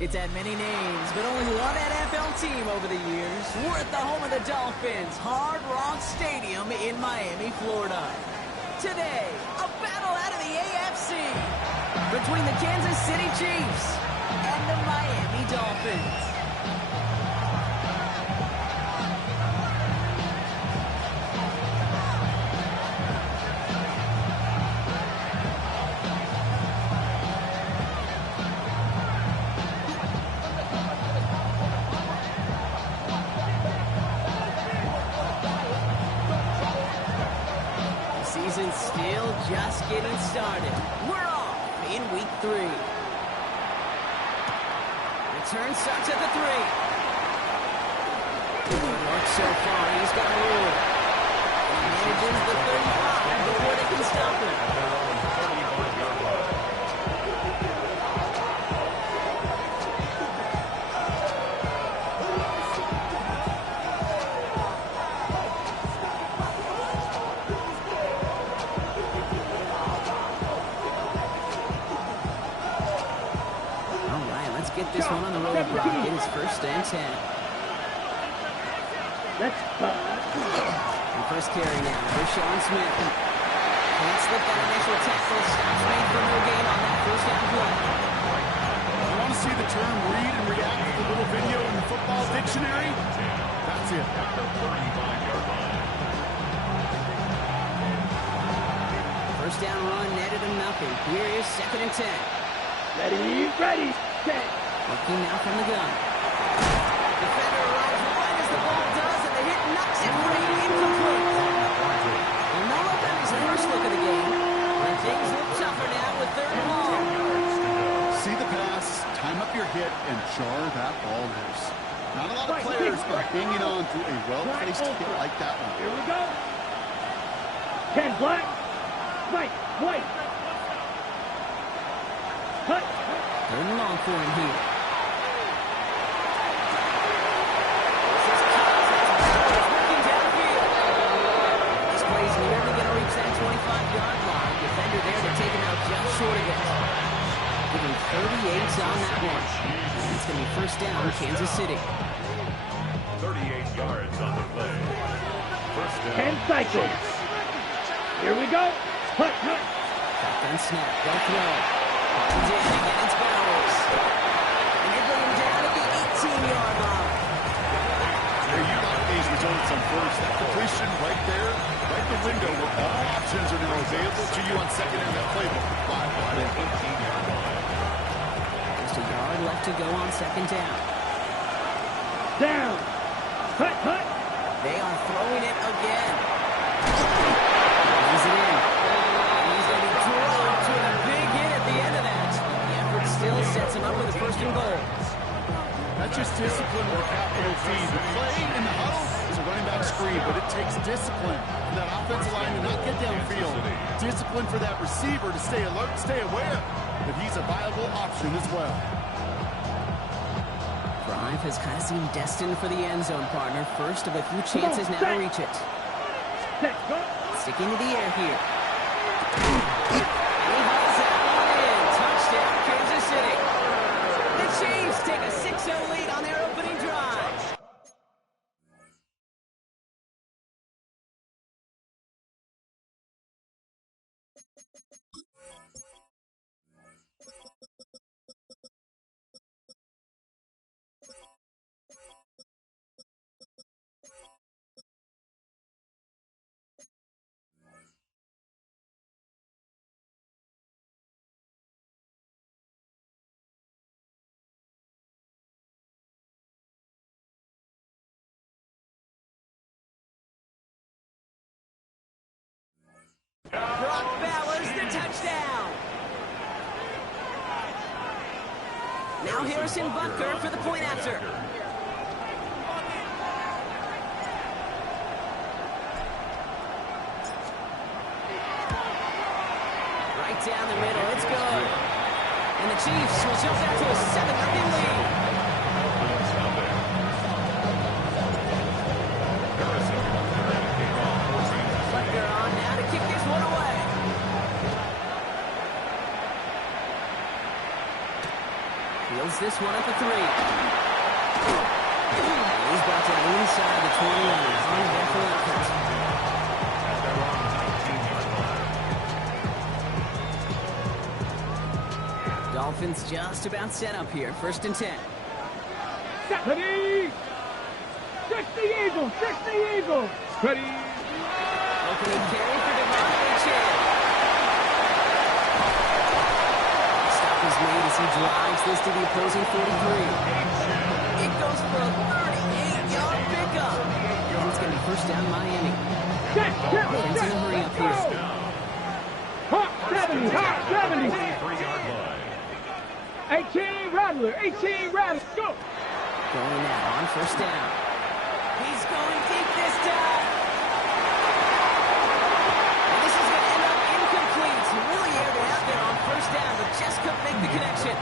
It's had many names, but only one NFL team over the years. We're at the home of the Dolphins, Hard Rock Stadium in Miami, Florida. Today, a battle out of the AFC between the Kansas City Chiefs and the Miami Dolphins. Season's still just getting started. We're off in week 3. Return starts at the 3. Good work so far. He's got a rule. He manages the 35 before they can stop him. Get this one on the road, Brock. It is 1st and 10. And first carry now for Sean Smith. Can't slip that initial tackle. Stops made for no gain on that first down play. You want to see the term read and react to the little video in the football dictionary? That's it. First down run netted him nothing. Here is 2nd and 10. Ready, set. Looking now from the gun. Defender runs right as the ball does, and the hit knocks it free, incomplete. Well, no look on his first look of the game, but things look tougher now with 3rd and long. See the pass, time up your hit, and jar that ball loose. Not a lot of players are hanging on to a well-placed hit like that one. Here we go. 10 black. Right, white. Cut. 3rd and long for him here. This play's nearly going to reach that 25-yard line. Defender there to take him out just short of it. Giving 38 on that one. It's going to be 1st down, Kansas City. 38 yards on the play. 1st down. 10 cycles. Here we go. Cut. Shotgun snap. They'll throw. He's in against Bowers. And they bring him down at the 18-yard line. Hey, you like these results on first. That completion right there, right the window where all options are now available to you on 2nd and that playbook. On an 18-yard line. Just a yard left to go on 2nd down. Down. Cut. They are throwing it again. He's it in. He's going to be drilled to a big hit at the end of that. The effort still sets him up with a 1st and goal. That's just discipline with a capital D. The play in the huddle is a running back screen, but it takes discipline for that offensive line to not get downfield. Discipline for that receiver to stay alert, stay aware that he's a viable option as well. Drive has kind of seemed destined for the end zone, partner. First of a few chances now to reach it. Sticking to the air here. He hauls that one in. Touchdown, Kansas City. The Chiefs take a 6-0 lead on their opening drive. Brock Bowers, the touchdown. Now Harrison Butker for the point after. Right down the middle, it's good. And the Chiefs will jump out to a 7-0 lead. this one at the 3. He's brought down inside the 20 yards on the back effort. At their own 19-yard line. Dolphins just about set up here. 1st and 10. Ready! 60 Eagles! 60 Eagles! Ready! Opening carry for Devontae Chan. Stop is made as he drives this to the opposing 43. It goes for a 38-yard pickup. And it's going to be 1st down Miami. Offense in a hurry up here. Hot 70! Hot 70! 3-yard line. 18 Rattler! 18 Rattler! Go! Going now on 1st down. He's going deep this time. And this is going to end up incomplete. He really aired it out there on 1st down, but just couldn't make the connection.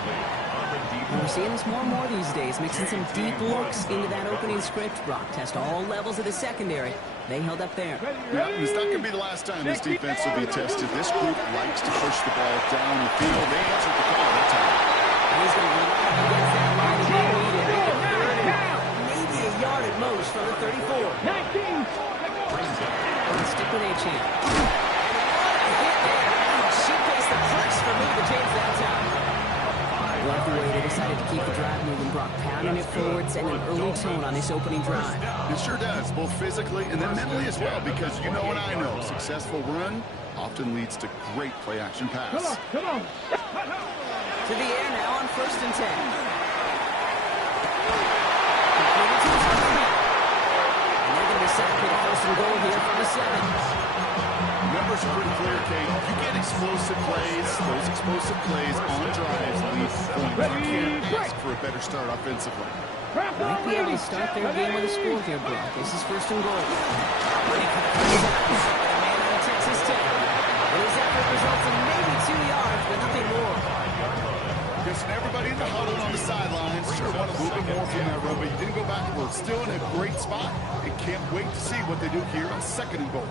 We're seeing this more and more these days, mixing some deep looks into that opening script. Brock test all levels of the secondary. They held up there. Yeah, it's not going to be the last time this defense will be tested. This group likes to push the ball down the field. They answered the call that time. And he's going to run up against that line if they need it. Maybe a yard at most from the 34. 19! Let's stick with A-Chan. She placed the press for me to change that time. Love the way they decided to keep the drive moving. Brock pounding it forward, sending an early tone on this opening drive. It sure does, both physically and then mentally as well, because you know and I know, successful run often leads to great play-action pass. Come on, come on! To the air now on 1st and 10. And they're going to be set for the 1st and goal here from the 7. Numbers are pretty clear, Kate. You get explosive plays. Those explosive plays on drives lead to points. You can't ask for a better start offensively. Might be able to start their game with a score here, Brock. This is 1st and goal. When he comes out, a man out of Texas Tech. His effort results in maybe 2 yards, but nothing more. Listen, everybody in the huddle on the sidelines sure want a little bit more from that run, but you didn't go backwards. Still in a great spot, and can't wait to see what they do here on 2nd and goal.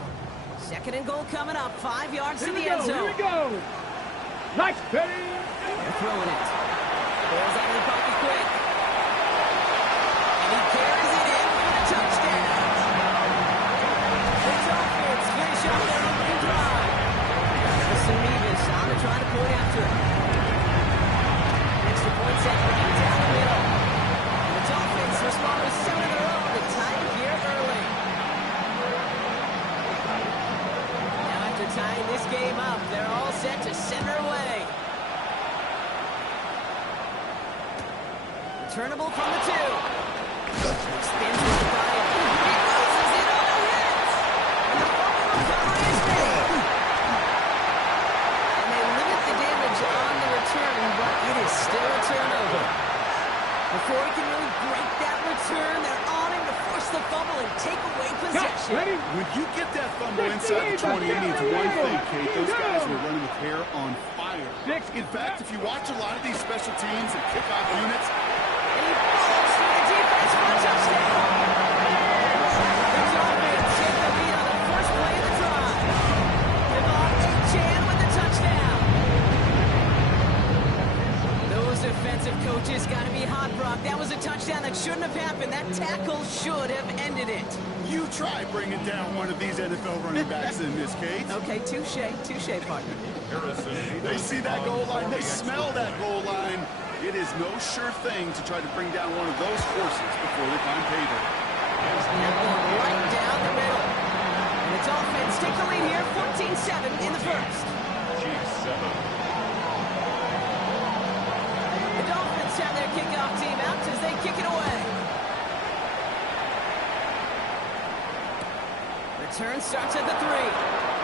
2nd and goal coming up. 5 yards to Here the we go, end zone. here we go! Nice, ready! They're throwing it. Ball's out of the pocket quick. And he carries it in for the touchdown. The Dolphins finish up their opening drive. Madison Mevis on to try to point after it. Extra point set down the middle. And the Dolphins respond with 7 of their own to tie it here early. Now after tying this game up, they're all set to send her away. Returnable from the 2. Spins with the body. He loses it on a hit. And the fumble recovery is made. And they limit the damage on the return, but it is still a turnover. Before he can really break that return, they're on him to force the fumble and take away possession. Ready? When you get that fumble inside the 20, it means one thing, Kate. Those guys were running with hair on fire. In fact, if you watch a lot of these special teams and kickoff units, And he falls through the defense for a touchdown. The Dolphins take the lead on the first play of the drive. Devontae Chan with the touchdown. Those defensive coaches got to be hot, Brock. That was a touchdown that shouldn't have happened. That tackle should have ended it. you try bringing down one of these NFL running backs in this case. Okay, touche, partner. They see that goal line. They smell that goal line. It is no sure thing to try to bring down one of those horses before they find paydirt. Now going right down the middle. And the Dolphins take the lead here, 14-7 in the first. The Dolphins have their kickoff team out as they kick it away. Return starts at the 3.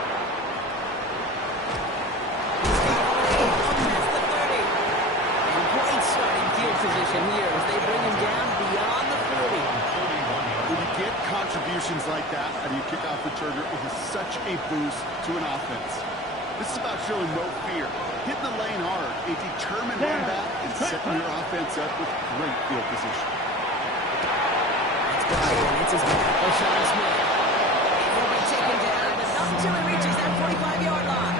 Position here as they bring him down beyond the 40. When you get contributions like that out of your kickoff returner, it is such a boost to an offense. This is about showing no fear, hitting the lane hard, a determined run back, and setting your offense up with great field position. That's good. It's his back. O'Shawn Smith. He will be taken down, but not until he reaches that 45-yard line.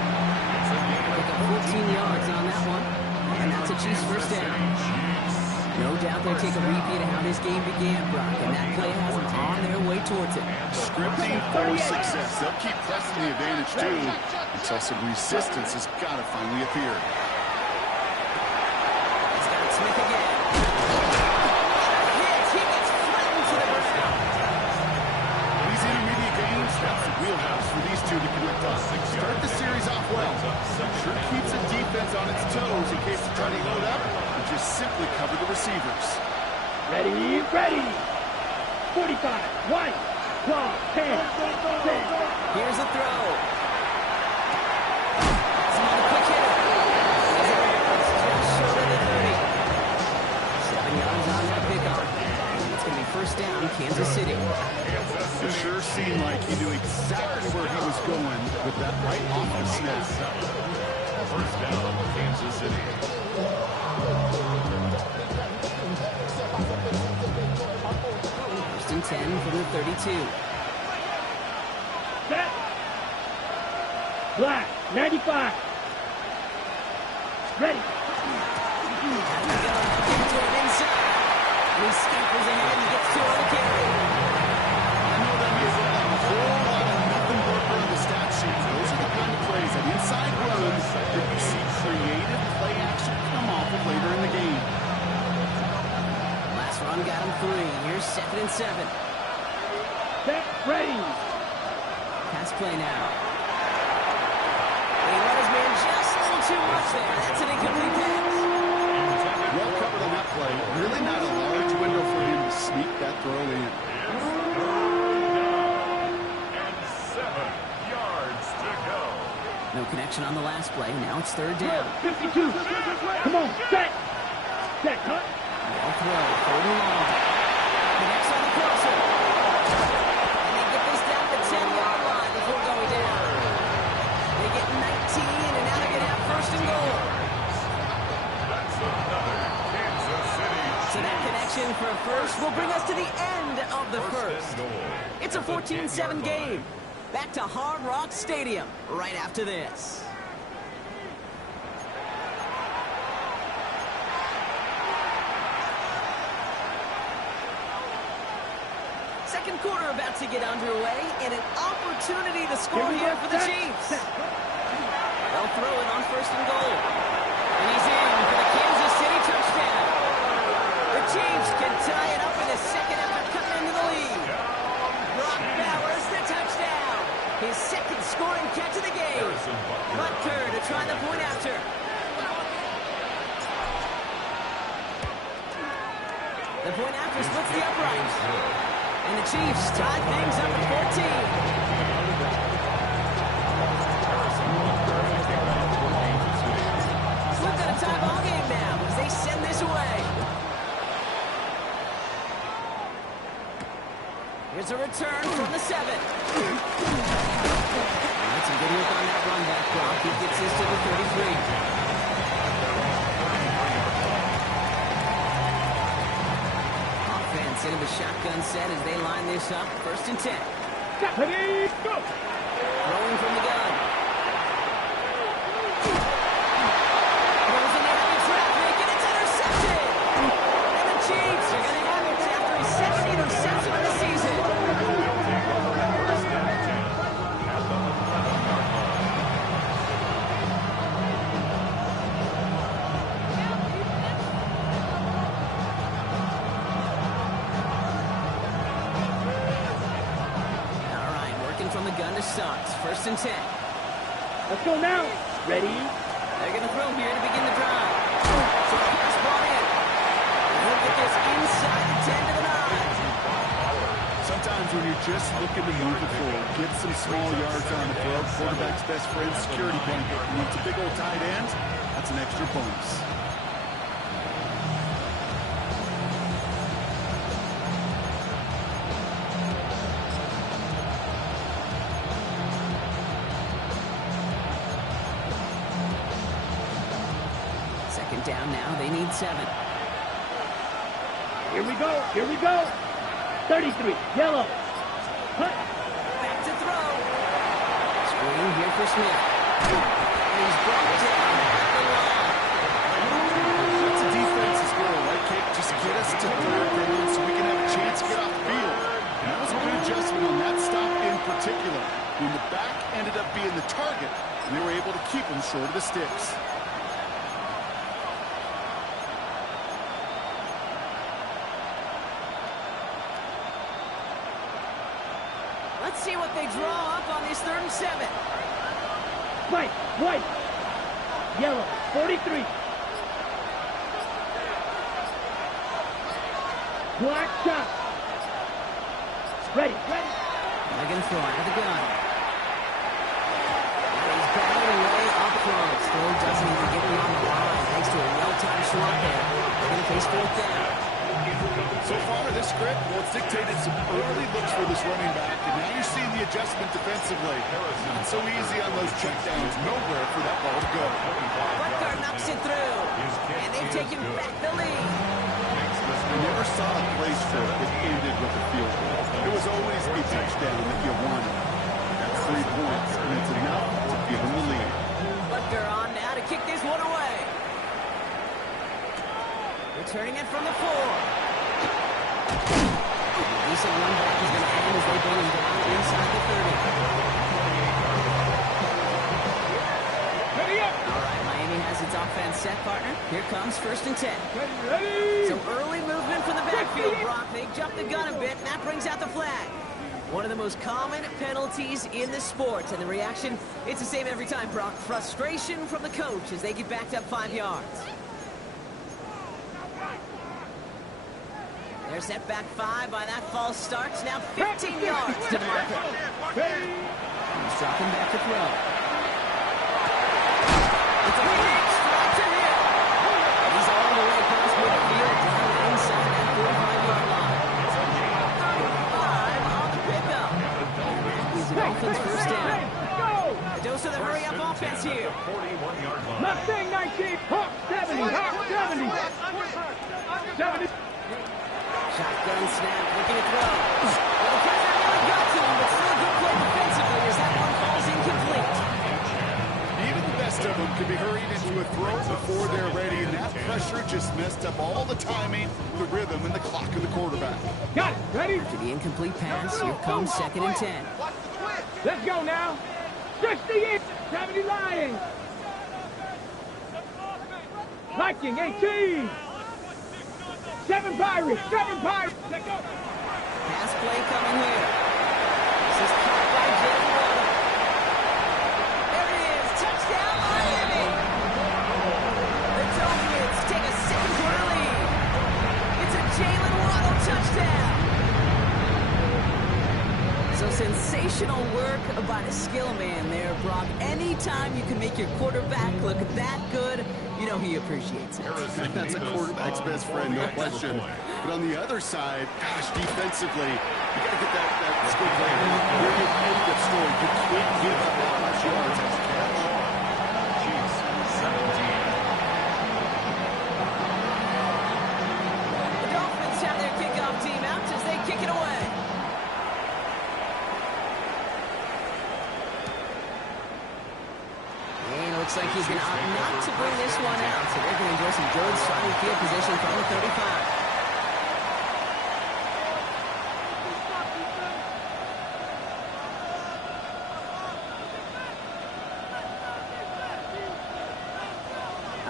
Pick up 14 yards on that one, and that's a Chiefs first down. No doubt they'll take a repeat of how this game began, Brock, and that play has them on their way towards it. Scripting for success. They'll keep pressing the advantage, too, until some resistance has got to finally appear. He's got Smith again. He gets flattened to the ground. These intermediate games, that's the wheelhouse for these two to connect on. Start the series off well. Sure keeps the defense on its toes in case they try to load up and just simply cover the receivers. Ready, ready. 45, wide, claw, 10, 10. Here's a throw. It's another quick hitter. It's just short of the 30. 7 yards on that pickup. It's going to be first down, Kansas City. It sure seemed like he knew exactly where he was going with that right off the snap. First down, Kansas City. First and 10 from the 32. Set. Black, 95. Ready. Into an inside. And he scampers ahead and gets 2 on the carry. I know that means a whole lot of nothing but on the stat sheet. Those are the kind of plays, that inside runs that you see creative play action come off of later in the game. Last run got him 3. Here's 2nd and 7. Set, ready. Pass play now. He let his man just a little too much there. That's an incomplete pass. Well covered on that play. Really not a large window for him to sneak that throw in. And 7 yards to go. No connection on the last play. Now it's 3rd down. 52. Come on, set. Set, cut. Ball throw. 3rd and long. Connects on the crosser. And they get this down to the 10-yard line before going down. They get 19, and now they're going to have 1st and goal. That's another Kansas City. So that connection for a first will bring us to the end of the first. and goal. It's a 14-7 game. Back to Hard Rock Stadium right after this. Second quarter about to get underway, and an opportunity to score here for the Chiefs. They'll throw it on 1st and goal. And he's in for the Kansas City touchdown. The Chiefs can tie it up in the second after cutting into the lead. Brock Bowers, the touchdown. His 2nd scoring catch of the game. Butker to try the point after. The point after splits the uprights. And the Chiefs tie things up at 14. So we've got a tie ball game now as they send this away. Here's a return from the 7. That's a good look on that run back block. He gets this to the 33. Offense into the shotgun set as they line this up. 1st and 10. Ready, go. Throwing from the gun. Throws into heavy traffic, and it's intercepted. And the Chiefs are going to have it after his 2nd interception of the season. From the gun to start. 1st and 10. Let's go now. Ready. They're going to throw here to begin the drive. So the pass ball in. And look at this inside the 10 to the 9. Sometimes when you're just looking to move it forward, get some small yards on the throw. Quarterback's best friend, security blanket. Needs a big old tight end. That's an extra bonus. Down now, they need 7. Here we go, here we go. 33, yellow. Cut. Back to throw. Screen here for Smith. And he's brought down at the line. That's a defensive score, right, Kate? Just us to third down so we can have a chance to get off the field. And that was a good adjustment on that stop in particular, when the back ended up being the target, and they were able to keep him short of the sticks. Let's see what they draw up on this 3rd and 7. White. Yellow, 43. Black shot. Ready. They're going to throw out of the gun. He's batted away up front. Still doesn't even get beyond the line thanks to a well-timed swat there. They're going to face 4th down. So far, this script, well, it's dictated some early looks for this running back, and now you're seeing the adjustment defensively. Not so easy on those checkdowns. Nowhere for that ball to go. Butker knocks it through, and they've taken back the lead. I never saw a place for it that ended with a field goal. It was always a touchdown that you wanted. That's 3 points, and it's enough to give them the lead. Butker on now to kick this one away. Returning it from the 4. Decent one back is going to end as they bring him down inside the 30. All right, Miami has its offense set, partner. Here comes 1st and 10. Some early movement from the backfield, Brock. They jumped the gun a bit, and that brings out the flag. One of the most common penalties in the sport, and the reaction, it's the same every time, Brock. Frustration from the coach as they get backed up 5 yards. They're set back 5 by that false start. Now 15 yards to the marker. He's dropping back to throw. It's a big strike to him. And he's all the way across midfield down inside that 45-yard line. 5 on the pickup. He's an Dolphins 1st down. A dose of the hurry-up offense here. 41-yard line. Mustang 19. Hawk 70. Hawk 70. 70. Shotgun snap, looking to throw. Well, the pressure really got to him, but still a good play defensively as that one falls incomplete. Even the best of them can be hurried into a throw before they're ready, and that pressure just messed up all the timing, the rhythm, and the clock of the quarterback. Got it. Ready? To the incomplete pass, here comes 2nd and 10. Let's go now. 60 70 Lions. Viking 18. 7 Pirates. Let's go. Pass play coming here. This is caught by Jalen Waddle. There it is. Touchdown, Miami. The Dolphins take a 2nd-quarter lead. It's a Jalen Waddle touchdown. So sensational work by the skill man there, Brock. Anytime you can make your quarterback look that good, you know he appreciates it. That's a quarterback's best friend, no question. But on the other side, gosh, defensively, you got to get that skill player where you end the score. You can't give up that much yards as a catch. Chiefs 17. The Dolphins have their kickoff team out as they kick it away. And it looks like he's going to opt not to bring this one out, so they're going to enjoy some good starting field position from the 35.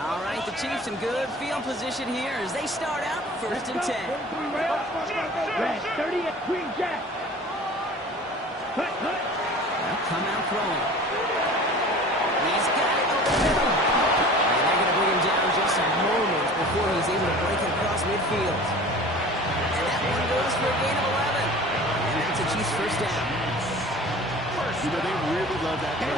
All right, the Chiefs in good field position here as they start out 1st and 10. Red 30 at Queen Jack. They'll come out throwing. He's got it over the middle. And they're going to bring him down just a moment before he's able to break it across midfield. And that one goes for a gain of 11. And that's a Chiefs 1st down. You know, they really love that play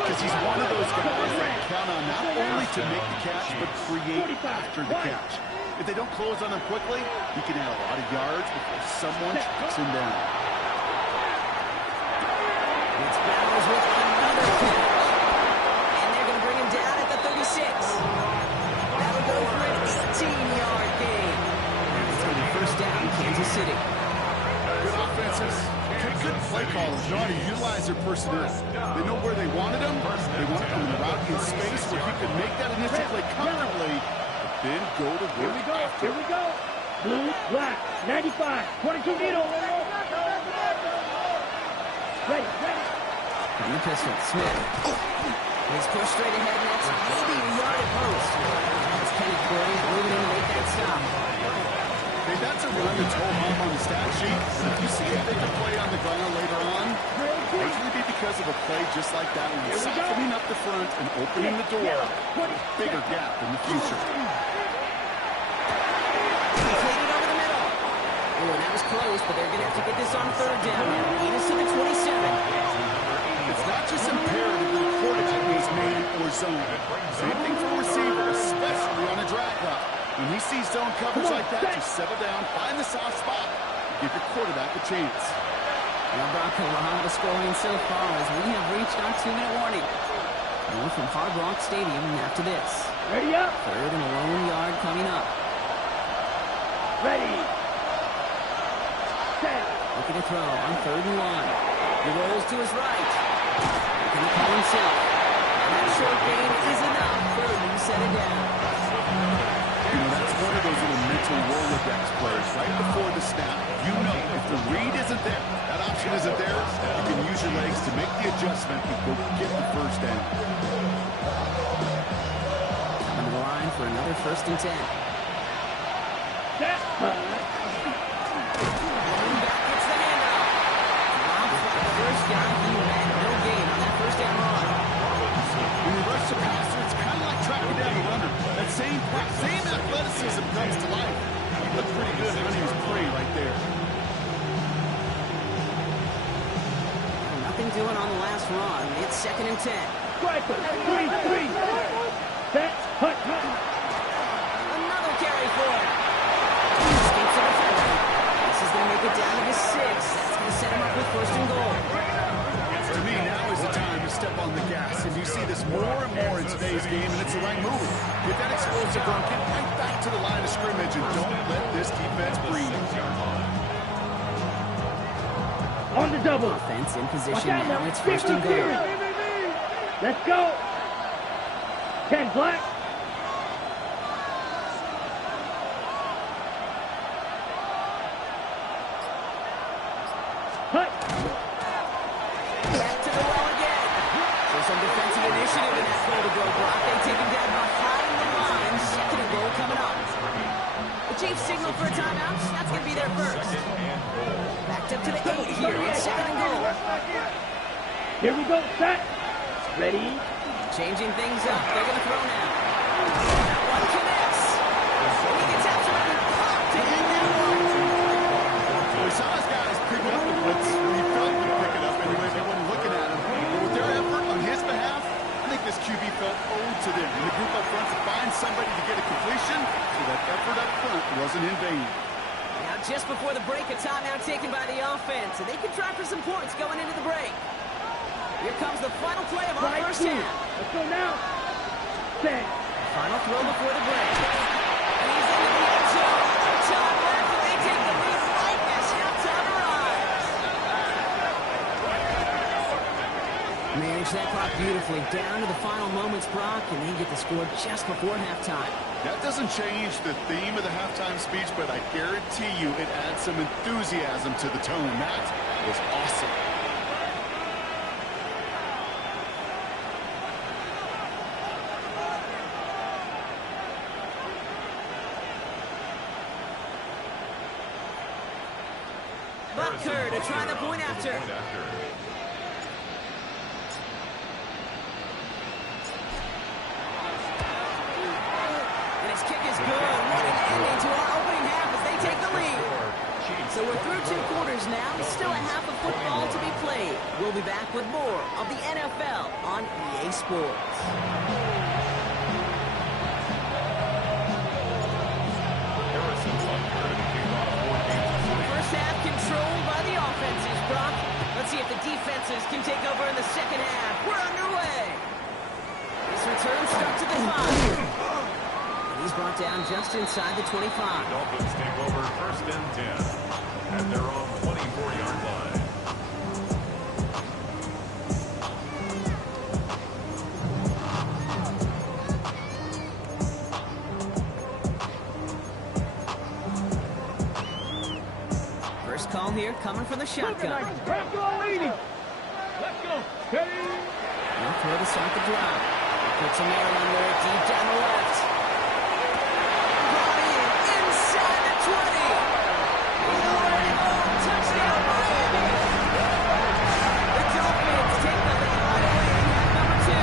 because he's one of those guys that count on not only to make the catch, but create after the catch. If they don't close on him quickly, he can add a lot of yards before someone tracks him down. It's Bowers with another catch. And they're going to bring him down at the 36. That'll go for an 18-yard gain. It's going to be 1st down, Kansas City. Good offenses. Good play callers know how to utilize their personnel. They know where they wanted them. They want them in the route in space where he can make that initial play comfortably, but then go to work after. Here we go. Blue, black, 95, 22 needle. Ready. On the pistol, Smith. He's pushed straight ahead, and that's maybe a yard at most. That's Kenneth Corey moving in to make that stop. Hey, that's a run that's hold home on the stat sheet. If you see a bigger play on the ground later on, usually be because of a play just like that one, softening up the front and opening the door. Bigger gap in the future. Completed over the middle. Oh, and that was close, but they're going to have to get this on third down now. Lead us to the 27. It's not just imperative that a quarterback is man or zone. Same thing for a receiver, especially on a drag route. When he sees zone coverage like that, just settle down, find the soft spot, give your quarterback a chance. Well, Brock, a lot of the scoring so far as we have reached our 2-minute warning. More from Hard Rock Stadium after this. Ready up. Third and a lone yard coming up. Ready. Set. Looking to throw on 3rd and 1. He rolls to his right. Can he call himself? And that short gain is enough for him to set it down. You know, that's one of those little mental Rolodex plays. Right before the snap, you know if the read isn't there, that option isn't there, you can use your legs to make the adjustment and go get the first down. Coming to the line for another 1st and 10. Set. Running back gets the handoff. Dropped for the first down. He ran no gain on that 1st down run. When you rush the passer, it's kind of like tracking down a runner. That same athleticism comes to life. He looked pretty good running his play right there. Nothing doing on the last run. It's 2nd and 10. Striker. 3. Set. Hut. Another carry for him. Escapes the defender. This is going to make it down to the 6. That's going to set him up with 1st and goal. To me, now is the time to step on the gas, and you see this more and more in today's game, and it's the right move. Get that explosive run, get right back to the line of scrimmage, and don't let this defense breathe. On the double. Offense in position Watch out now. now. It's 1st and goal. Let's go. 10 black. Hut. Back to the well again. So some defensive initiative in that goal to go block. They take him down behind the line. 2nd and goal coming up. The Chiefs signal for a timeout. That's going to be their first. Backed up to the 8 here. It's 2nd and goal. Here we go. Set. Ready. Changing things up. They're going to throw now. That one connects. He gets absolutely popped to end that one. We saw his guys pick up the blitz. He felt them pick it up anyway. They weren't looking at him. But with their effort on his behalf, I think this QB felt owed to them. And the group up front to find somebody to get a completion, so that effort up front wasn't in vain. Now, just before the break, a timeout taken by the offense. And they can try for some points going into the break. Here comes the final play of our first half. Let's go now. Set. Final throw before the break. And he's into the end zone. Time left, and they take the lead right as halftime arrives. Manage that clock beautifully. Down to the final moments, Brock, and they get the score just before halftime. That doesn't change the theme of the halftime speech, but I guarantee you it adds some enthusiasm to the tone. That was awesome. Butker to try the point after. And his kick is good. What an ending to our opening half as they take the lead. So we're through 2 quarters now. Still a half of football to be played. We'll be back with more of the NFL on EA Sports. First half controlled by the offenses, Brock. Let's see if the defenses can take over in the second half. We're underway. This return stuck to the 5. And he's brought down just inside the 25. Dolphins take over 1st and 10 at their own 24-yard line. First call here coming from the shotgun. Let's go, leading. Let's go. Ready? Now throw to start the drive. Puts him there under it, deep down the left. Brought in inside the 20. Nowhere to go. Touchdown, Miami. The Dolphins take the lead right away in half number 2.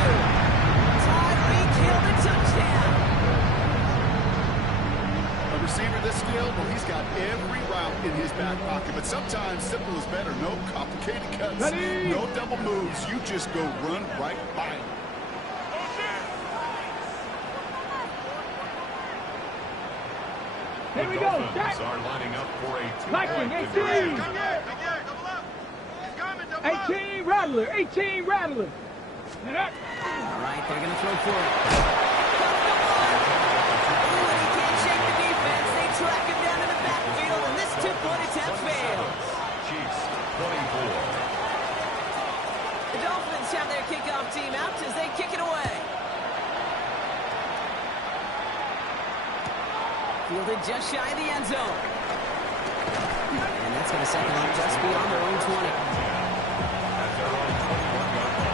Tyreek Hill the touchdown. A receiver this skilled, well, he's got every route in his back pocket, but sometimes simple is better. No complicated cuts, no double moves. You just go run right by him. Here we go. Dolphins are lining up for a Lightning, two-point 18. conversion. 18 Rattler. 18 Rattler. All right, they're going to throw for it. And he can't shake the defense. They track him down in the backfield, and this two-point attempt fails. Chiefs 24. The Dolphins have their kickoff team out as they kick it away. Fielded just shy of the end zone. And that's going to set them up just beyond their own 20. At their own 21-yard line.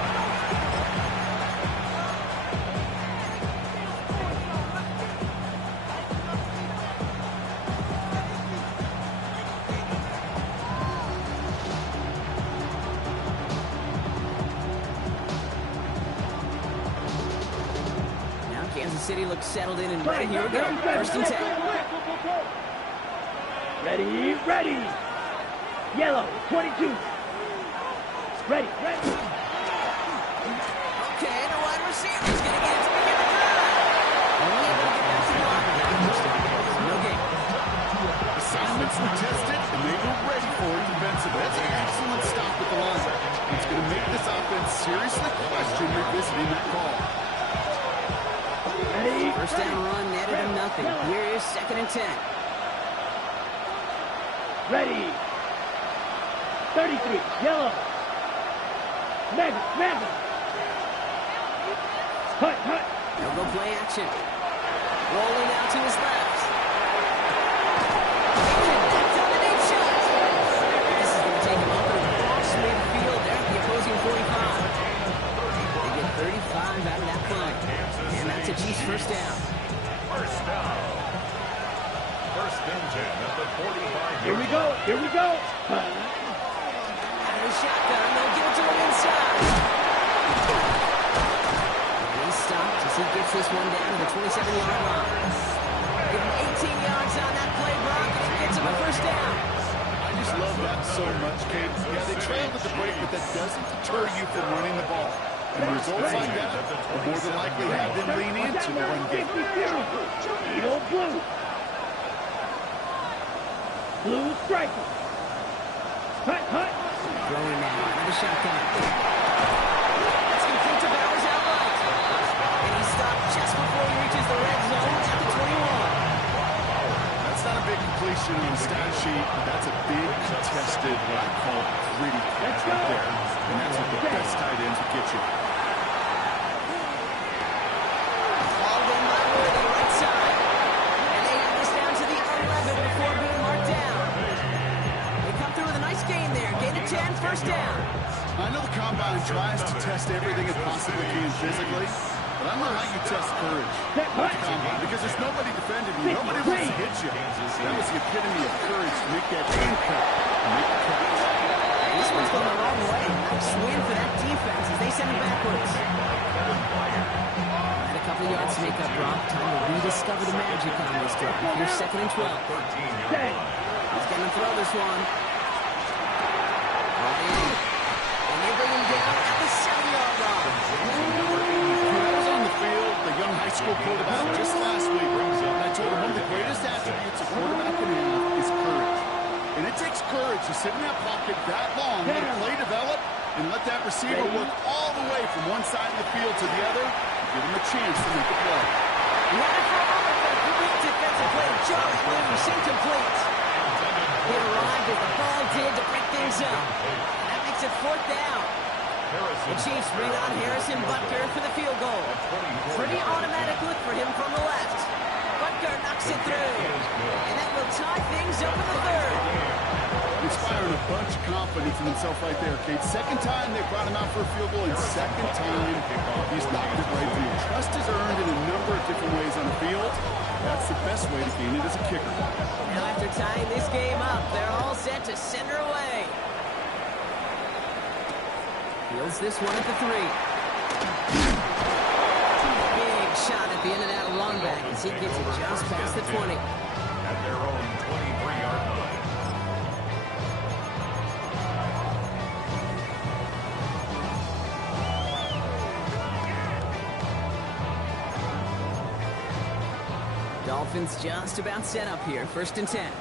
Now Kansas City looks settled in and ready. Here we go. First and 10. Ready, ready. Yellow, 22. Ready, ready. Okay, the wide receiver's going to get it to begin the drive. Only able to get back to the line. No gain. Assignments were tested, and they were ready for it defensively. That's an excellent stop with the line. It's going to make this offense seriously question revisiting that call. Ready. First down run netted him nothing. Here is second and 10. Ready. 33, yellow. Mega, mega. Hut, hut. They'll go play action. Rolling out to his left. That's on the deep shot. This is going to take him up in the cross midfield there at the opposing 45. They get 35 out of that play. And that's a Chiefs first down. First down. First and 10 at the 45. Here we go, here we go. Out of the shotgun, they'll give it to him inside. And he stopped as he gets this one down to the 27-yard line. Give him 18 yards on that play, Brock, and it gets him a first down. I just love that so much, Kate. Yeah, they trailed at the break, but that doesn't deter you from running the ball. And results like that will more than likely have them lean into the run game. Eagle blue. Blue striker. Hut, hut. Throwing now out of the shotgun. That's complete to Bowers outright. And he stopped just before he reaches the red zone at the 21. That's not a big completion on the stat sheet. That's a big contested, what I call gritty catch right there. And that's what the best tight ends will get you. Hauled in by Worthy, right side. And they have this down to the 11 before being marked down. They come through with a nice gain there. Gain of 10, first down. I know the combine tries to test everything it possibly can physically, but I don't know how you test courage at the combine because there's nobody defending you. Nobody wants to hit you. That was the epitome of courage to make that hand cut and make the catch. This one's going the wrong way. Nice win for that defense as they send it backwards. And a couple of yards to make up, Brock. Time to rediscover the magic on this drive. Here's second and 12. He's going to throw this one. Right in. And they bring him down at the 7-yard line. When I was on the field, the young high school quarterback just last week, and I told him one of the greatest attributes a quarterback can have is courage. And it takes courage to sit in that pocket that long, let a play develop, and let that receiver work all the way from one side of the field to the other, and give him a chance to make a play. Running for a moment for a great defensive play. Josh Williams incomplete. It arrived as the ball did to break things up. That makes it fourth down. The Chiefs bring on Harrison Butker for the field goal. Pretty automatic look for him from the left. Butker knocks it through. And that will tie things up in the third. If inspiring a bunch of confidence in himself right there, Kate. Second time they brought him out for a field goal, and second time he's knocked it right through. Trust is earned in a number of different ways on the field. That's the best way to gain it as a kicker. Now after tying this game up, they're all set to send her away. Fields this one at the 3. Big shot at the end of that long back as he gets it just past the 20. At their own 23-yard line. Dolphins just about set up here. 1st and 10.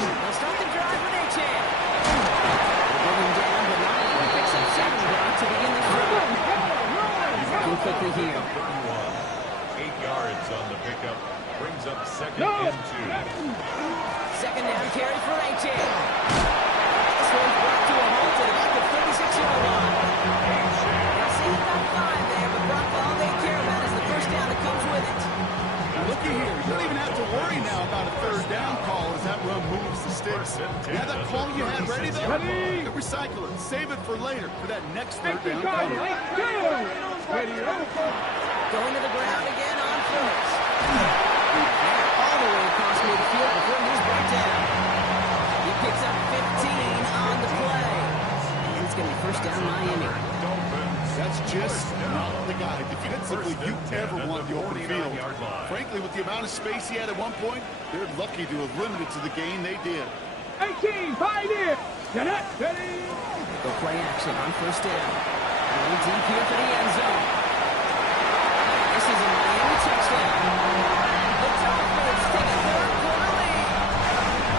They'll start the drive with H.A. They're going down, but not able to pick up 7 to begin the drive. Looking quickly here. 8 yards on the pickup. Brings up 2nd and 2. 2nd down carry for H.A. This one's brought to a halt at about the 36-yard line. They'll say they got 5 there, but Brock, all they care about is the first down that comes with it. Looky here, you don't even have to worry now about a 3rd down call as that run moves the sticks. You have that call you had ready though? You can recycle it, save it for later for that next 3rd down call. Going to the ground again on 1st. All the way across midfield before he's brought down. He picks up 15 on the play. And it's going to be 1st down Miami. That's just not the guy defensively you ever want the open field. Frankly, with the amount of space he had at one point, they're lucky to have limited to the gain they did. 18, pioneer. Get ready. Go play action on 1st down. Going deep here for the end zone. This is a Miami touchdown. The Dolphins take a 3rd quarter lead.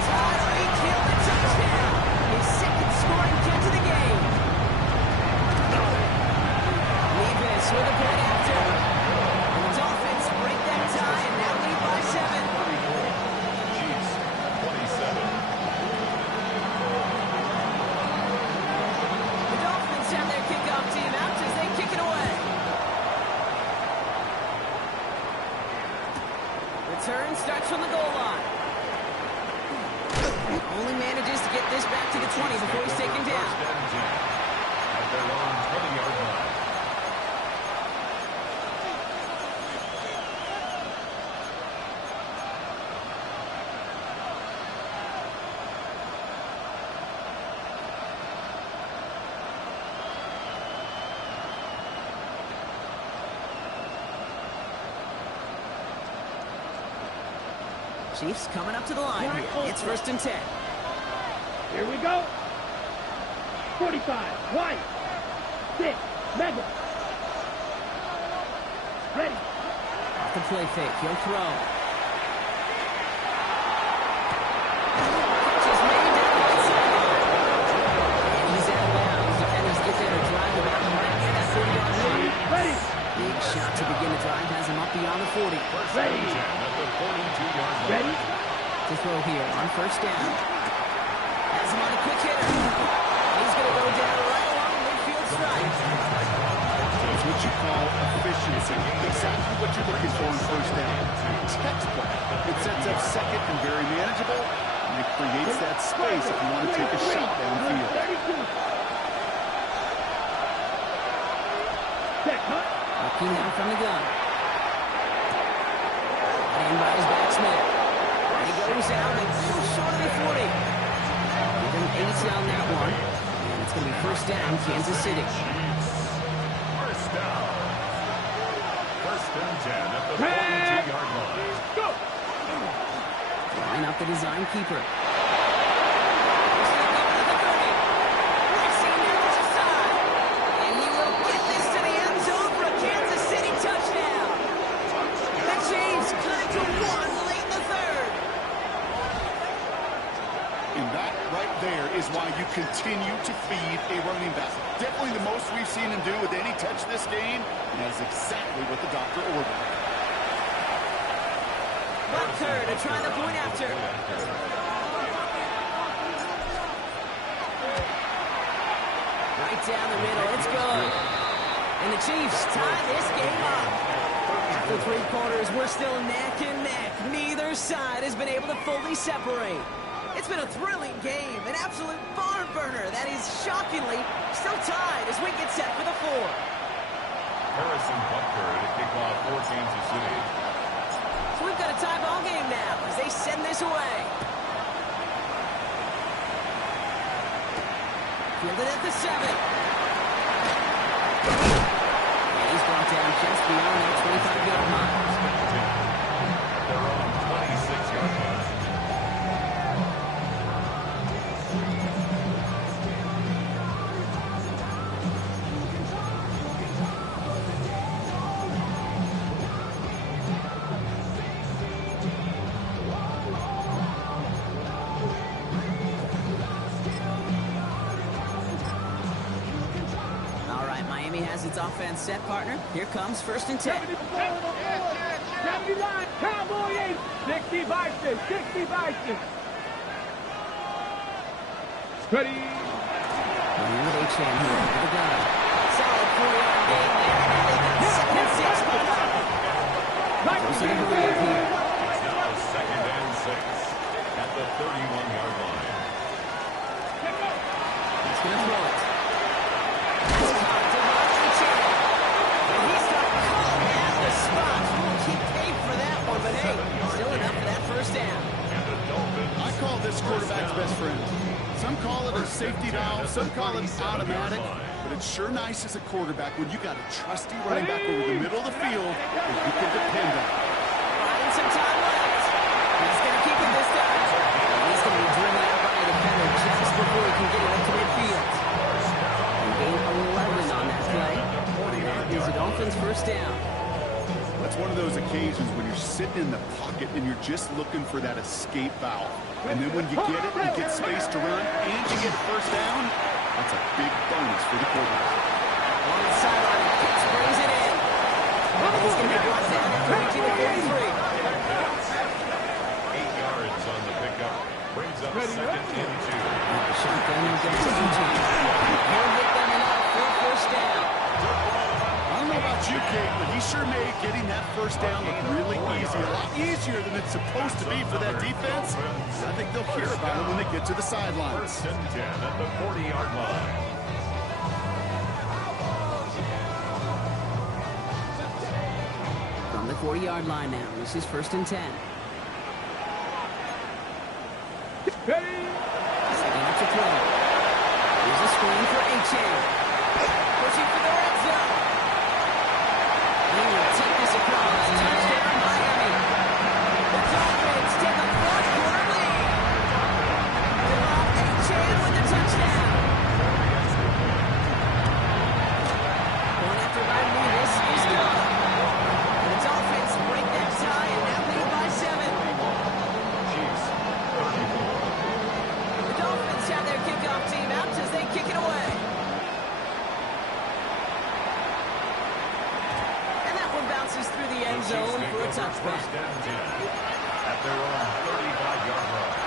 Tyreek Hill the touchdown. His 2nd scoring kick to the game. Levis with a point after. And the Dolphins break that tie and now lead by 7. Chiefs 27. The Dolphins have their kickoff team out as they kick it away. Return starts from the goal line. Only manages to get this back to the 20 before he's taken down. 1st and 10. At their own 20-yard line. Chiefs coming up to the line here. It's 1st and 10. Here we go. 45, white, 6, mega. Ready. Off the play fake, he'll throw. Just made down the right sideline. And he's out of bounds. Defenders get there to drive him out right near that 40-yard line. Ready. Big shot to begin the drive has him up beyond the 40. Ready. At the 42-yard line. Ready. To throw here on 1st down. Has him on a quick hitter. He's going to go down right along the midfield stripe. That's what you call efficiency. Exactly what you're looking for in 1st down. Textbook. It sets up 2nd and very manageable, and it creates that space if you want to take a shot downfield. 32. Set, cut. Looking now from the gun. And by his backsman. And he goes out and goes short of the 40. Give him 8 on that one. And it's going to be 1st down, Kansas City. 1st down. 1st and 10 at the 42-yard line. Go. Line up the design keeper. And he will get this to the end zone for a Kansas City touchdown. The Chiefs cut to 1 late in the 3rd. And that right there is why you continue to feed a running back. Definitely the most we've seen him do with any touch this game, and that's exactly what the doctor ordered. Butker to try the point after. Right down the middle, it's good. And the Chiefs tie this game up. After 3 quarters, we're still neck and neck. Neither side is has been able to fully separate. It's been a thrilling game, an absolute barn burner that is shockingly still tied as we get set for the fourth. Harrison Butker to kick off for Kansas City. So we've got a tie ball game now as they send this away. Fielded at the 7. And he's brought down just beyond that 25-yard line. They're on 26-yard line. Its offense set, partner. Here comes 1st and 10. 79, Cowboy 8, 60 Vikings, 60 Vikings. Ready. With H.M. here with the gun. Solid 4-yard gain there. And they get 7 and 6. It's now 2nd and 6 at the 31-yard line. He's going to throw it. I call this quarterback's best friend. Some call it a safety valve, some call it automatic, but it's sure nice as a quarterback when you got a trusty running back over the middle of the field that you can depend on. Finding some time left. He's going to keep it this time. He's going to be driven out by a defender just before he can get it up to midfield. And gain 11 on that play. That is a Dolphins first down. It's one of those occasions when you're sitting in the pocket and you're just looking for that escape valve. And then when you get it, you get space to run, and you get a first down, that's a big bonus for the quarterback. On the sideline, Pitts brings it in. He's going to be brought down at 32-33. 8 yards on the pickup. Brings up 2nd and 2. Shotgun against the Dolphins. He'll get them enough for a first down. I don't know about you, Kate, but he sure made getting that first down look really easy. A lot easier than it's supposed to be for that defense. I think they'll hear about it when they get to the sidelines. 1st and 10 at the 40-yard line. From the 40-yard line now, this is 1st and 10. Ready. Setting up to throw. Here's a screen for H.M. Pushing for the red zone. He will take this across. Touchdown, Miami. The Dolphins take a 4-quarter lead. H.M. with the touchdown. Going after Miami, this is done. The Dolphins break that tie and now lead by 7. Chiefs, 34. The Dolphins have their kickoff team out as they kick it away. And that one bounces through the end zone for a touchback. 1st and 10 at their own 35-yard line.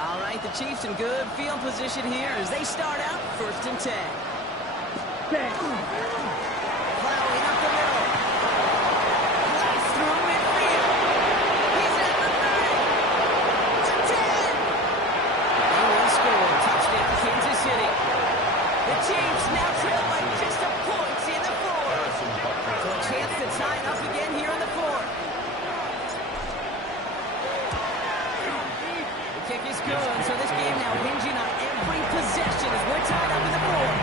All right, the Chiefs in good field position here as they start out 1st and 10. Plowing up the middle. Blast through midfield. He's at the 30. To 10. They will score. Touchdown, Kansas City. The Chiefs now trail by just a point in the fourth. Harrison Butker. So a chance to tie it up again here in the fourth. The kick is good, so this game now hinging on every possession as we're tied up in the fourth.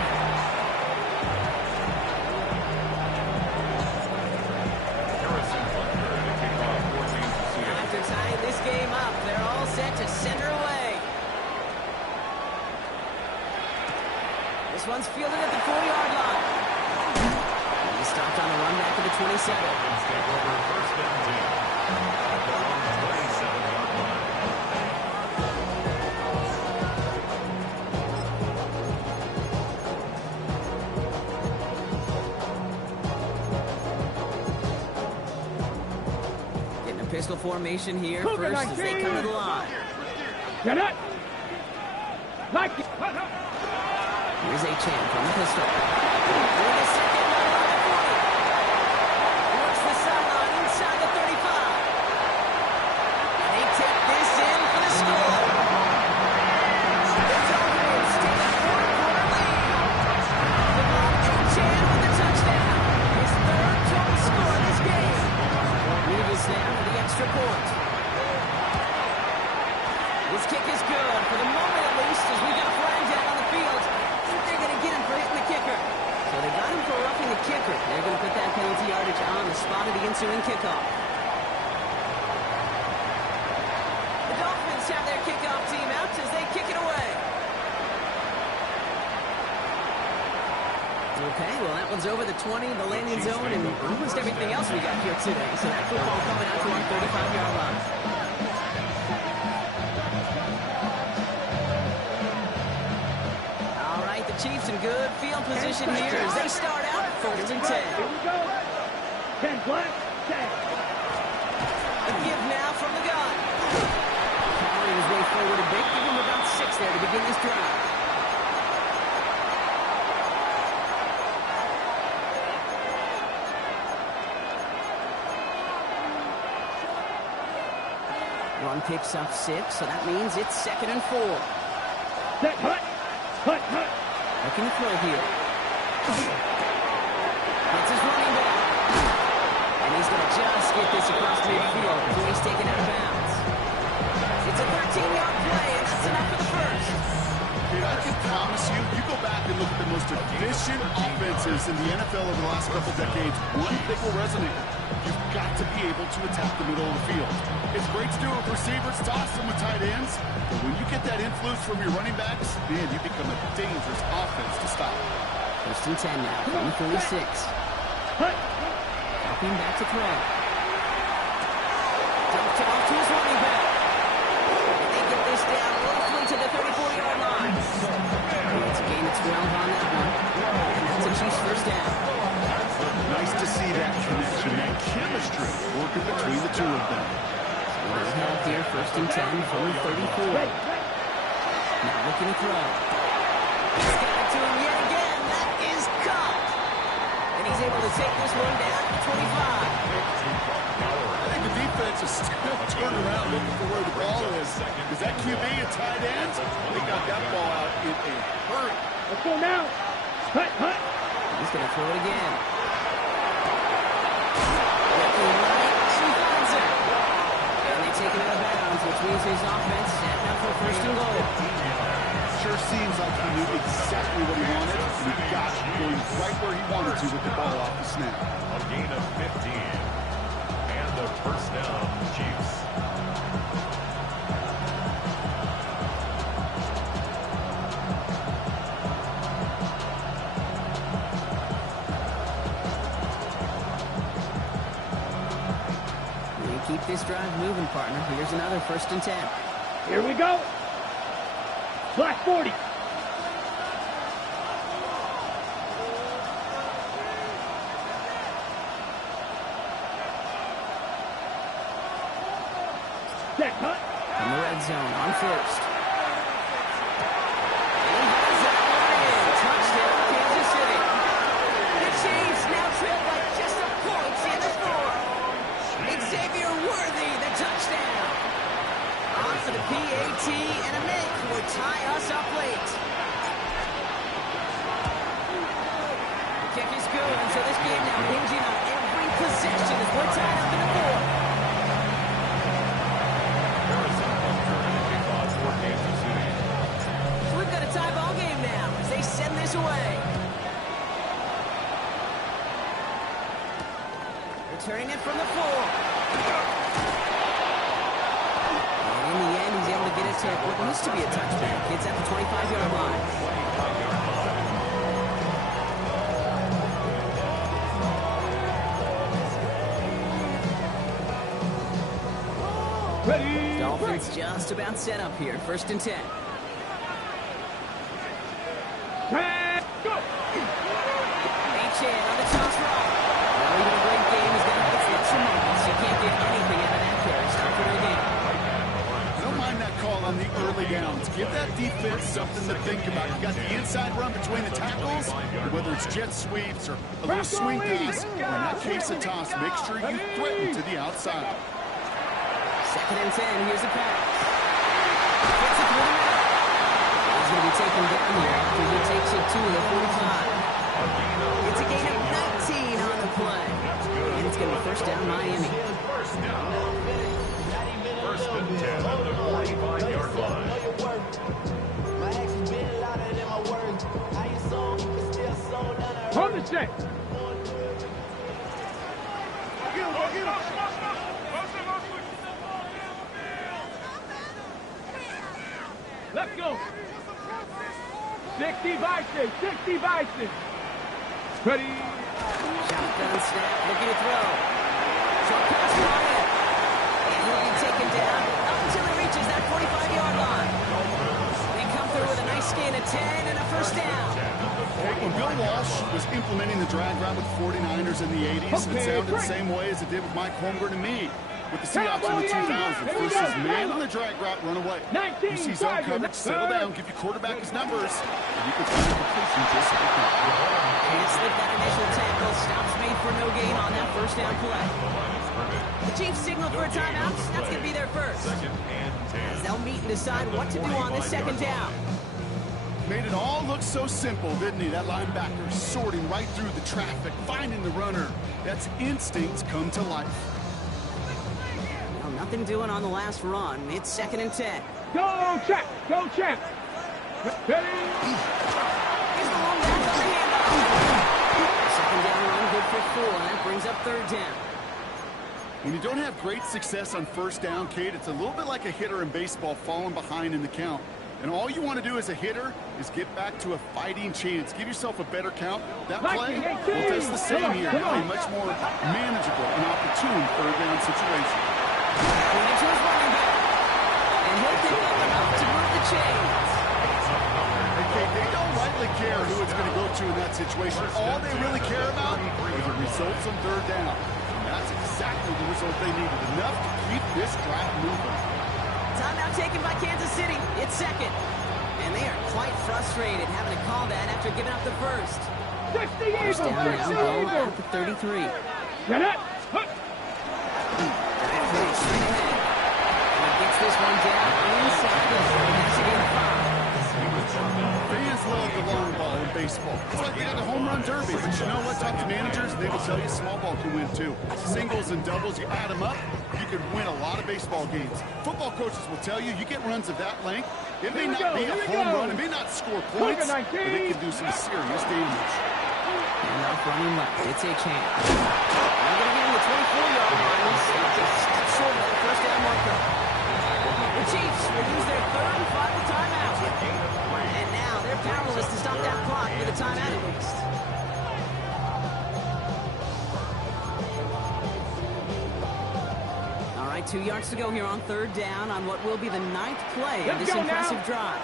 Harrison Butker to kick off for Kansas City. After tying this game up, they're all set to send her away. This one's fielded at the 40-yard line. He stopped on the run back to the 27. Dolphins take over 1st and 10 at their own 27-yard line. Getting a pistol formation here first as they come to the line. Get it. Like it. Here's A-Chan from the pistol. With a second down on the 40. Works the sideline inside the 35. And they take this in for the score. The Dolphins take a 4-quarter lead. A-Chan with the touchdown. His third total score of this game. Reeves now for the extra point. This kick is good, for the moment at least, as we got a flag down on the field. I think they're going to get him for hitting the kicker. So they got him for roughing the kicker. They're going to put that penalty yardage on the spot of the ensuing kickoff. The Dolphins have their kickoff team out as they kick it away. Okay, well that one's over the 20, the landing zone, and almost everything else we got here today. So that football coming out to our 35-yard line. Chiefs in good field position here as they start out first and 10. Here we go. 10 black, 10. A give now from the gun. Carrying his way forward a bit. Give him about 6 there to begin this drive. Run picks up 6, so that means it's 2nd and 4. Set, hut, hut, hut. Looking to throw here. That's his running back. And he's going to just get this across midfield before he's taken out of bounds. It's a 13-yard play, and that's enough for the first. Dude, I can promise you, you go back and look at the most efficient offenses in the NFL over the last couple decades, one thing will resonate. You've got to be able to attack the middle of the field. It's great to do it with receivers, toss them with tight ends, but when you get that influence from your running backs, man, you become a dangerous offense to stop. First and 10 now from the 36. Dropping back to throw. Dumped off to his running back. And they get this down roughly to the 34-yard line. It's a gain of 12 on that one. And that's a Chiefs first down. Nice to see that connection, that chemistry working between the two of them. So there's help here, first and 10 from the 34. Now looking to throw. He's got it to him yet again. That is caught. And he's able to take this one down to 25. I think the defense is still turning around looking for where the ball is. Is that QB and tight ends? They got that ball out in a hurry. Let's go now. Hut, hut. He's going to throw it again. Looking right, and finds it. And they take it out of bounds, which means his offense set up for first and goal. Sure seems like he knew exactly what he wanted, and he got going right where he wanted to with the ball off the snap. A gain of 15. And the first down, Chiefs. Keep this drive moving, partner. Here's another first and 10. Here we go. Black 40. Set, hut. In the red zone on first. And he has that one in. Touchdown, Kansas City. The Chiefs now trail by just a point in the fourth. Xavier Worthy, the touchdown. On for the PAT and a make would tie us up late. The kick is good, and so this game now hinging on every possession as we're tied up in the fourth. So we've got a tie ball game now as they send this away. Returning it from the 4. And in the end, he's able to get it to what used to be a touchback. It's at the 25-yard line. Ready. Dolphins just about set up here. First and 10. Track, go. A-Chan on the toss roll. Well, even a great game is going to have its lesser moments. You can't get anything out of that carry. Start for the game. I don't mind that call on the early downs. Give that defense something to think about. You got the inside run between the tackles, whether it's jet sweeps or a little swing pass, or in that case, a toss. Make sure you threaten to the outside. 2nd and 10. Here's the pass. Gets it through the middle. He's going to be taken down here after he takes it to the 45. It's a gain of 19 on the play. And it's going to be first down Miami. First down. First and 10 on the 45-yard line. On the check. Let's go. 60 Bison, 60 Bison. Ready. Shotgun snap, looking to throw. Short pass Ryan. And he'll be taken down until he reaches that 45-yard line. They come through with a nice gain of 10 and a first down. When Bill Walsh was implementing the drag route with the 49ers in the 80s, it sounded the same way as it did with Mike Holmgren and me with the Seahawks in the 2000s. Versus man on the drag route, run away. You see zone coverage, settle down, give your quarterback his numbers, and you can find a completion just like that. Can't slip that initial tackle. Stops made for no gain on that first down play. The Chiefs signal for a timeout. That's going to be their first. As they'll meet and decide what to do on this 2nd down. Made it all look so simple, didn't he? That linebacker sorting right through the traffic, finding the runner. That's instincts come to life. Well, nothing doing on the last run. It's 2nd and 10. Go check, go check. Ready. Here's the long back on the handoff. 2nd down run, good for 4. That brings up 3rd down. When you don't have great success on first down, Kate, it's a little bit like a hitter in baseball falling behind in the count. And all you want to do as a hitter is get back to a fighting chance. Give yourself a better count. That play will test the same here. It'll be much more manageable and opportune 3rd down situation. Leading to his running back. And he'll pick up enough to move the chains. Okay, they don't rightly care who it's going to go to in that situation. All they really care about are the results on 3rd down. And that's exactly the result they needed. Enough to keep this drive moving. Timeout taken by Kansas City. It's 2nd. And they are quite frustrated having to call that after giving up the first. First down now, ball at the 33. Get it. Pretty straight ahead. And he gets this one down inside the 30. That's a gain of 5. Fans love the long ball in baseball. It's like they got the home run derby. But you know what? Talk to managers, they will tell you small ball can win too. Singles and doubles, you add them up, you could win a lot of baseball games. Football coaches will tell you, you get runs of that length, it may not be a home run, it may not score points, but it can do some serious damage. And off running left. It's a chance. They're going to get him the 24-yard line. He's just short of that first down marker. The Chiefs will use their 3rd and final timeout. And now they're powerless to stop that clock with a timeout at least. All right, 2 yards to go here on 3rd down on what will be the 9th play of this impressive drive.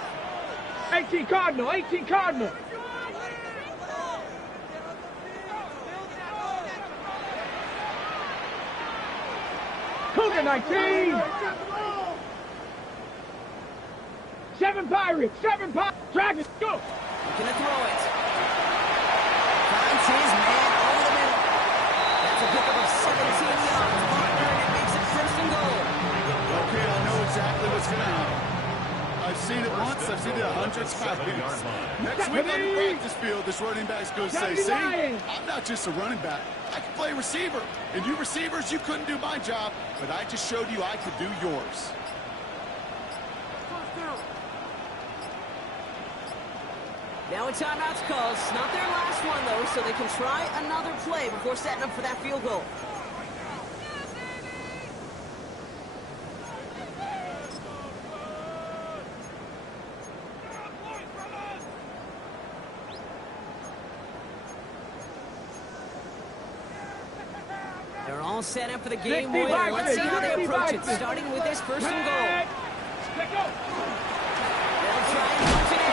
18 Cardinal, 18 Cardinal. Cougar 19. 7 Pirates, 7 Pirates. Dragons, go. Looking to throw it. Finds his man over the middle. That's a pickup of 17 yards. Partner, and it makes it 1st and goal. Okay, I know exactly what's going to happen. I've seen it once, I've seen it 100 times. Next week on the practice field, this running back's going to say, see, I'm not just a running back. I can play receiver. And you receivers, you couldn't do my job, but I just showed you I could do yours. Now a timeout's called. It's not their last one, though, so they can try another play before setting up for that field goal. They're all set up for the game winner. Let's see how they approach it, starting with this 1st and goal. They'll try and punch it in.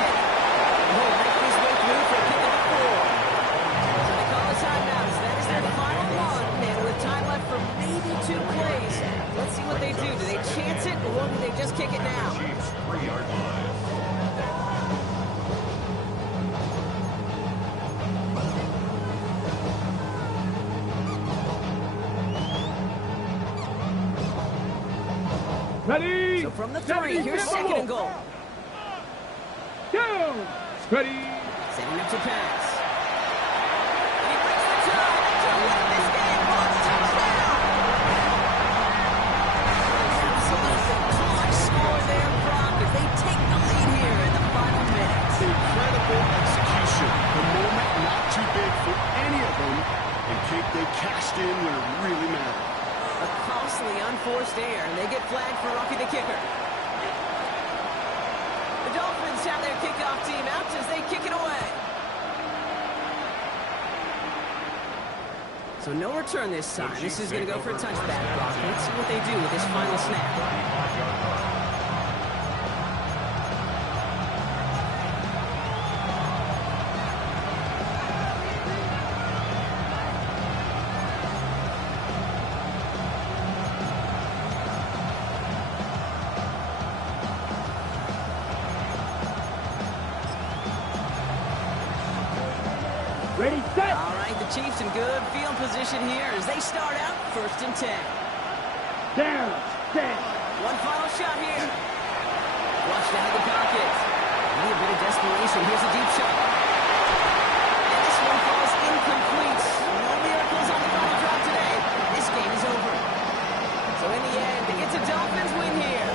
He'll make his way through for a kick of 4. So they call a timeout. That is their final one, and with time left for maybe 2 plays. Let's see what they do. Do they chance it, or do they just kick it now? Ready. So from the 3, here's second and goal. Down. Ready. Setting up to pass. And he brings the tie to win this game. One touchdown. Absolute clutch score there, Brock, as they take the lead here in the final minutes. Incredible execution. The moment not too big for any of them, and they cashed in when it really mattered. A costly unforced error, and they get flagged for Rocky the kicker. The Dolphins have their kickoff team out as they kick it away. So no return this time. This is going to go for a touchback, Rocky. Let's see what they do with this final snap. Ready, set. All right, the Chiefs in good field position here as they start out 1st and 10. Down. Set. One final shot here. Flushed out of the pocket. Maybe a bit of desperation. Here's a deep shot. And this one falls incomplete. No miracles on the final drive today. This game is over. So in the end, it's a Dolphins win here.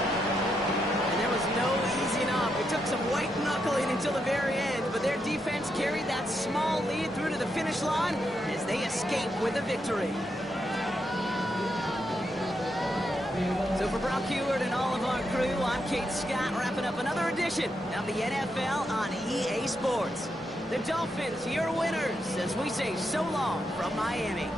And there was no easing up. It took some white knuckling until the very end, but their defense carried that small lead through to the finish line as they escape with a victory. So for Brock Heward and all of our crew, I'm Kate Scott, wrapping up another edition of the NFL on EA Sports. The Dolphins, your winners, as we say so long from Miami.